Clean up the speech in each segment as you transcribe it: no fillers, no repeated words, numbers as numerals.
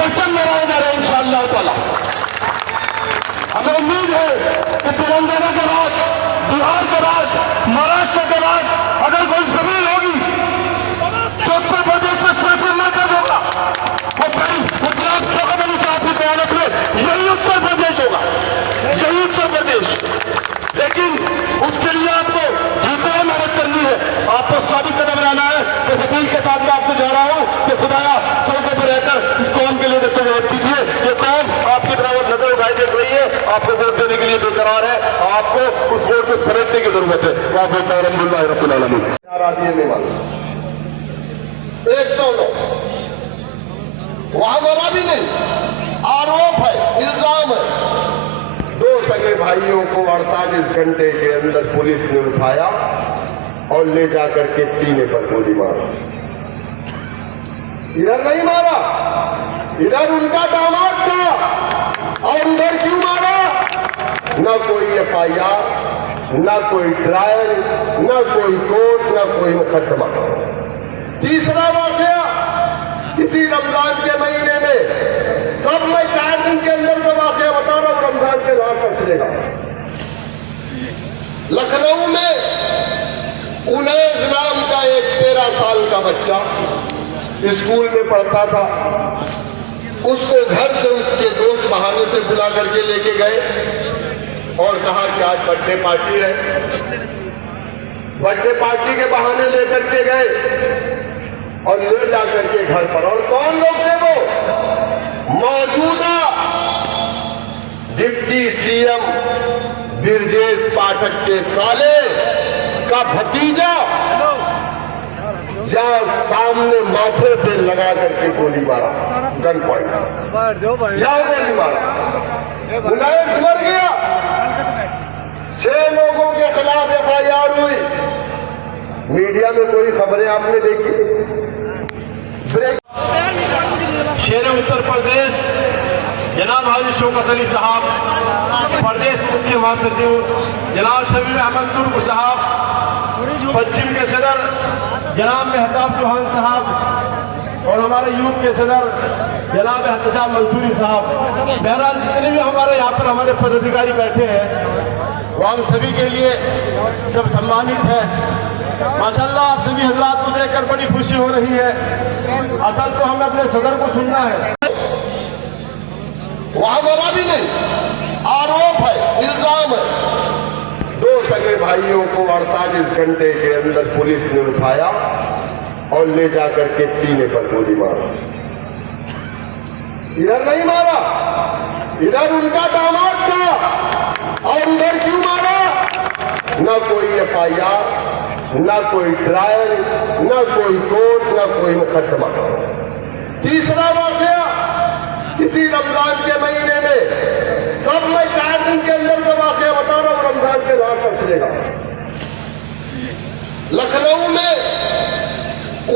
परचम लहराए जा रहे हैं इंशाअल्लाह ताला। हमें उम्मीद है कि तेलंगाना के बाद, बिहार के बाद, महाराष्ट्र के बाद अगर कोई जमीन होगी तो उत्तर प्रदेश में सिर्फ मरकज होगा। वो कई गुजरात चौकन अली साहब की बयानत में यही उत्तर प्रदेश होगा, यही उत्तर प्रदेश। लेकिन उसके लिए आपको जितना मेहनत करनी है, आपको साबित कदम बनाना है। तो वकील के साथ मैं आपसे जा रहा हूं कि खुदाया चौकों पर रहकर इस कौम के लिए वोट कीजिए। ये कौम आपकी तरफ नजर उठाई देख रही है, आपको वोट देने के लिए बेकरार है। आपको उस वोट को समेटने की जरूरत है। वहां बोलता है अलहम्दुलिल्लाह रब्बिल आलमीन। 109 वहां मरा भी नहीं, आरोप है, इल्जाम है। 2 सगे भाइयों को 48 घंटे के अंदर पुलिस ने उठाया और ले जाकर के सीने पर गोली मारा। इधर नहीं मारा, इधर उनका दामाद था, और उधर क्यों मारा? न कोई FIR, न कोई ट्रायल, न कोई कोर्ट, न कोई मुकदमा। तीसरा वाकया इसी रमजान के महीने में, सब मैं 4 दिन के अंदर का वाकया बता रहा हूं, रमजान के लास्ट तक चलेगा। लखनऊ में उनैस नाम का एक 13 साल का बच्चा स्कूल में पढ़ता था। उसको घर से उसके दोस्त बहाने से बुला करके लेके गए और कहा कि आज बर्थडे पार्टी है। बर्थडे पार्टी के बहाने लेकर के गए और ले जाकर के घर पर। और कौन लोग थे वो? मौजूदा डिप्टी CM ब्रजेश पाठक के साले का भतीजा, जहां सामने माथे पे लगा करके गोली मारा, गन पॉइंट, यहां गोली मारा। 19 मर गया। 6 लोगों के खिलाफ FIR हुई। मीडिया में कोई खबरें आपने देखी? शेर उत्तर प्रदेश जनाब हाजी शौकत अली साहब, प्रदेश मुख्य महासचिव जनाब शबीर अहमद तुर्क साहब, पश्चिम के सदर जनाब मेहताब चौहान साहब और हमारे यूथ के सदर जनाब एहतशाम मंसूरी साहब, बहरहाल जितने भी हमारे यहाँ पर हमारे पदाधिकारी बैठे हैं वो हम सभी के लिए सब सम्मानित है। माशाल्लाह आप सभी हजरात को देखकर बड़ी खुशी हो रही है। असल तो हमें अपने सदर को सुनना है। वहां मरा भी नहीं, आरोप है, इल्जाम है। 2 सगे भाइयों को 48 घंटे के अंदर पुलिस ने उठाया और ले जाकर के सीने पर गोली मारा। इधर नहीं मारा, इधर उनका दामाद था, और उधर क्यों मारा? न कोई FIR, न कोई ट्रायल, न कोई कोर्ट, न कोई मुकदमा। तीसरा वाकया इसी रमजान के महीने में, सब मैं 4 दिन के अंदर का वाकया बता रहा हूं, रमजान के लास्ट तक चलेगा। लखनऊ में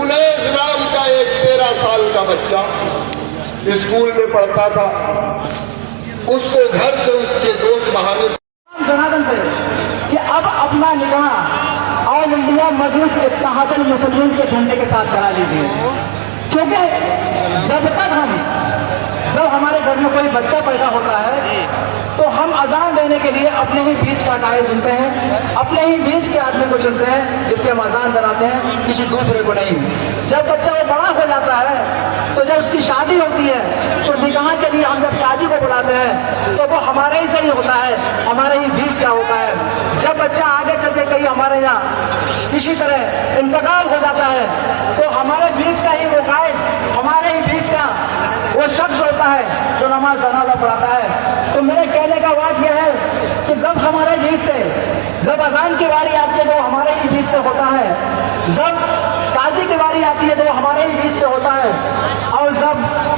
उनैस नाम का एक 13 साल का बच्चा स्कूल में पढ़ता था। उसको घर से उसके दोस्त बहाने जनार्दन से कि अब अपना निकाह ऑल इंडिया मजलिस इत्तेहादुल मुस्लिमीन के झंडे के साथ करा लीजिए। क्योंकि जब हमारे घर में कोई बच्चा पैदा होता है तो हम अजान देने के लिए अपने ही बीच का अटाए सुनते हैं, अपने ही बीच के आदमी को चुनते हैं जिससे हम अजान कराते हैं, किसी दूसरे को नहीं। जब बच्चा वो बड़ा हो जाता है तो जब उसकी शादी होती है तो निकाह के लिए हम जब काजी को बुलाते हैं तो वो हमारे ही से ही होता है, हमारे ही बीच का होता है। जब बच्चा आगे चल के कहीं हमारे यहाँ किसी तरह इंतकाल हो जाता है तो हमारे बीच का ही वो कायद, हमारे ही बीच का वो शख्स होता है जो नमाज जनाजा पढ़ाता है। तो मेरे कहने का बात यह है कि जब हमारे बीच से जब अजान की बारी आती है तो हमारे ही बीच से होता है, जब काजी की बारी आती है तो वो हमारे ही बीच से होता है, और जब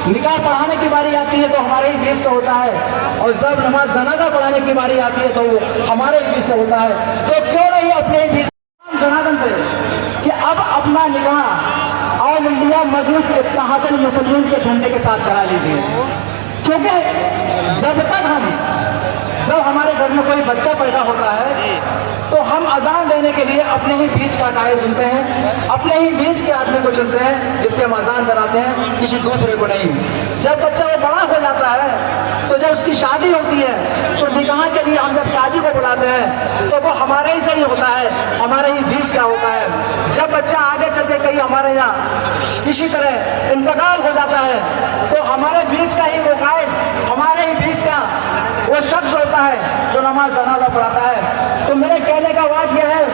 निकाह पढ़ाने की बारी आती है तो हमारे ही बीच से होता है, और जब नमाज जनाजा पढ़ाने की बारी आती है तो वो हमारे ही बीच से होता है। तो क्यों नहीं अपने ही बीच जनार्दन से कि अब अपना निकाह ऑल इंडिया मजलिस इत्तेहादुल मुस्लिमीन के झंडे के साथ करा लीजिए। क्योंकि जब हमारे घर में कोई बच्चा पैदा होता है तो हम हम अजान देने के लिए अपने ही बीच का अकायद सुनते हैं, अपने ही बीच के आदमी को चुनते हैं जिससे हम अजान कराते हैं, किसी दूसरे को नहीं। जब बच्चा वो बड़ा हो जाता है तो जब उसकी शादी होती है तो निकाह के लिए हम जब काजी को बुलाते हैं तो वो हमारे ही से ही होता है, हमारे ही बीच का होता है। जब बच्चा आगे चल के कहीं हमारे यहाँ किसी तरह इंतकाल हो जाता है तो हमारे बीच का ही वो कायद, हमारे ही बीच का वो शख्स होता है जो नमाज जनाजा पढ़ाता है। तो मेरे कहने का बात यह है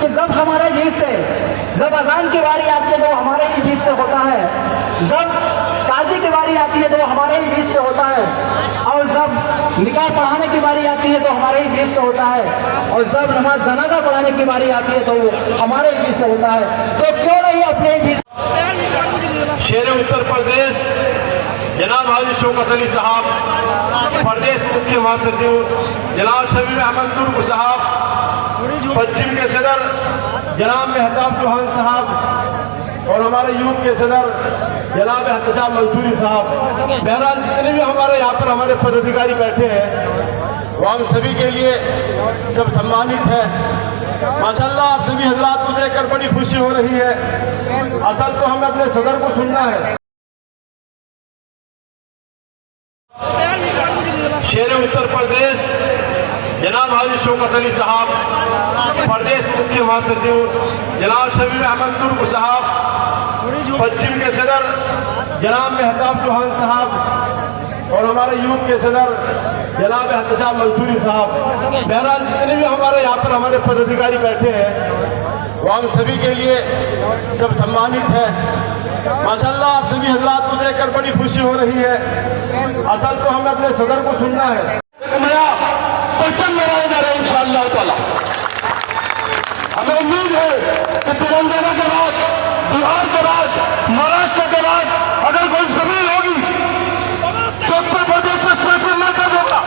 कि जब हमारे बीच से जब अजान की बारी आती है तो वो हमारे ही बीच से होता है, जब काजी की बारी आती है तो वो हमारे ही बीच से होता है, और जब निकाह पढ़ाने की बारी आती है तो हमारे ही बीच से होता है, और जब नमाज जनाजा पढ़ाने की बारी आती है तो वो हमारे ही बीच से होता है। तो क्यों नहीं अपने ही बीच। शेर उत्तर प्रदेश जनाब हाजी शौकत अली साहब, प्रदेश मुख्य महासचिव जनाब शबीर अहमद तुर्क साहब, पश्चिम के सदर जनाब मेहताब चौहान साहब और हमारे यूथ के सदर जनाब एहतशाम मंसूरी साहब, बहरहाल जितने भी हमारे यहाँ पर हमारे पदाधिकारी बैठे हैं वो हम सभी के लिए सब सम्मानित है। माशाल्लाह आप सभी हजरात को देखकर बड़ी खुशी हो रही है। असल तो हमें अपने सदर को सुनना है। शेर उत्तर प्रदेश जनाब हाजी शौकत अली साहब, प्रदेश मुख्य महासचिव जनाब शबीर अहमद तुर्क साहब, पश्चिम के सदर जनाब मेहताब चौहान साहब और हमारे यूथ के सदर जनाब एहतशाम मंसूरी साहब, बहरहाल जितने भी हमारे यहाँ पर हमारे पदाधिकारी बैठे हैं वो हम सभी के लिए सब सम्मानित है। माशाल्लाह आप सभी हजरात को देखकर बड़ी खुशी हो रही है। असल तो हमें अपने सदर को सुनना है। नया परचम लहराया जा रहा है इंशाअल्लाह ताला। हमें उम्मीद है कि तेलंगाना के बाद, बिहार के बाद, महाराष्ट्र के बाद अगर कोई जमीन होगी तो उत्तर प्रदेश में सिर्फ मरकज होगा।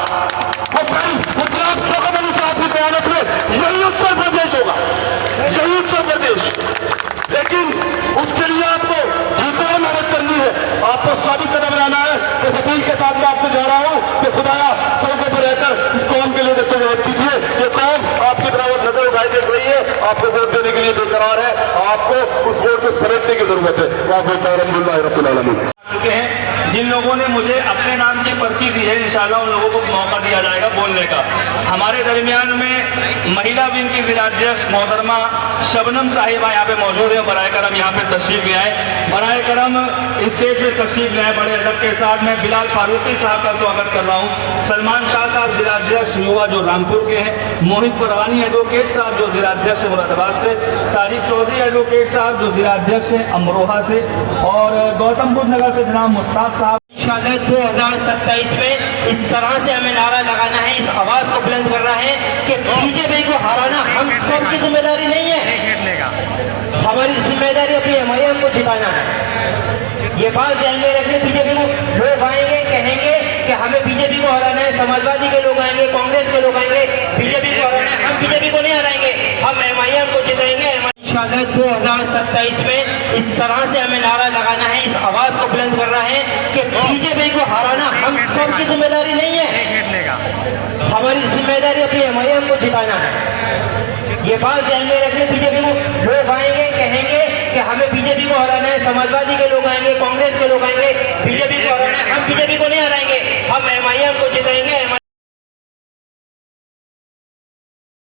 वो भाई गुजरात शौकत अली साहब की कयादत में यही उत्तर प्रदेश होगा, यही उत्तर प्रदेश। लेकिन उसके लिए आपको जितना मेहनत करनी है, आपको साबित कदम रहना है। तो वकील के साथ मैं आपसे जा रहा हूं कि खुदाया सड़कों पर रहकर इस कौम के लिए देखते हुए कीजिए। ये कौम आपकी तरफ नजर उठाई देख रही है, आपको वोट देने के लिए बेकरार है। आपको उस वोट को समेटने की जरूरत है। अलहम्दुलिल्लाह रब्बिल आलमीन। चुके हैं जिन लोगों ने मुझे अपने नाम की पर्ची दी है, इंशाल्लाह उन लोगों को मौका दिया जाएगा बोलने का। हमारे दरमियान में महिला विंग की जिलाध्यक्ष मोहतरमा शबनम साहिबा यहाँ पे मौजूद है। बराए करम यहाँ पे तशरीफ ले आए, बराए करम स्टेज पे तशरीफ ले आए बड़े अदब के साथ। मैं बिलाल फारूकी साहब का स्वागत कर रहा हूँ। सलमान शाह साहब जिलाध्यक्ष युवा जो रामपुर के हैं, मोहित फरवानी एडवोकेट साहब जो जिलाध्यक्ष है मुरादाबाद से, साजिद चौधरी एडवोकेट साहब जो जिलाध्यक्ष है अमरोहा से, और गौतम बुद्ध नगर से जनाब मुश्ताक साहब। इंशाअल्लाह 2027 में इस तरह से हमें नारा लगाना है, इस आवाज को बुलंद करना है कि बीजेपी को हराना हम सब की जिम्मेदारी नहीं है, हमारी जिम्मेदारी अपनी एमआईएम को जिताना है। ये बात ध्यान में रखिए। बीजेपी को लोग आएंगे कहेंगे कि हमें बीजेपी को हराना है, समाजवादी के लोग आएंगे, कांग्रेस के लोग आएंगे, बीजेपी को हराना है। हम बीजेपी को नहीं हराएंगे, हम एमआईएम को जिताएंगे। इंशाअल्लाह 2027 में इस तरह से हमें नारा लगाना है, इस आवाज को बुलंद करना है कि बीजेपी को हराना हम सब की जिम्मेदारी नहीं है, हमारी जिम्मेदारी अपनी एमआईएम को जिताना है। ये बात ध्यान में रखिए। बीजेपी को लोग आएंगे कहेंगे कि हमें बीजेपी को हराना है, समाजवादी के लोग आएंगे, कांग्रेस के लोग आएंगे, बीजेपी को हराना है। हम बीजेपी को नहीं हराएंगे, हम एमआईएम को जिताएंगे।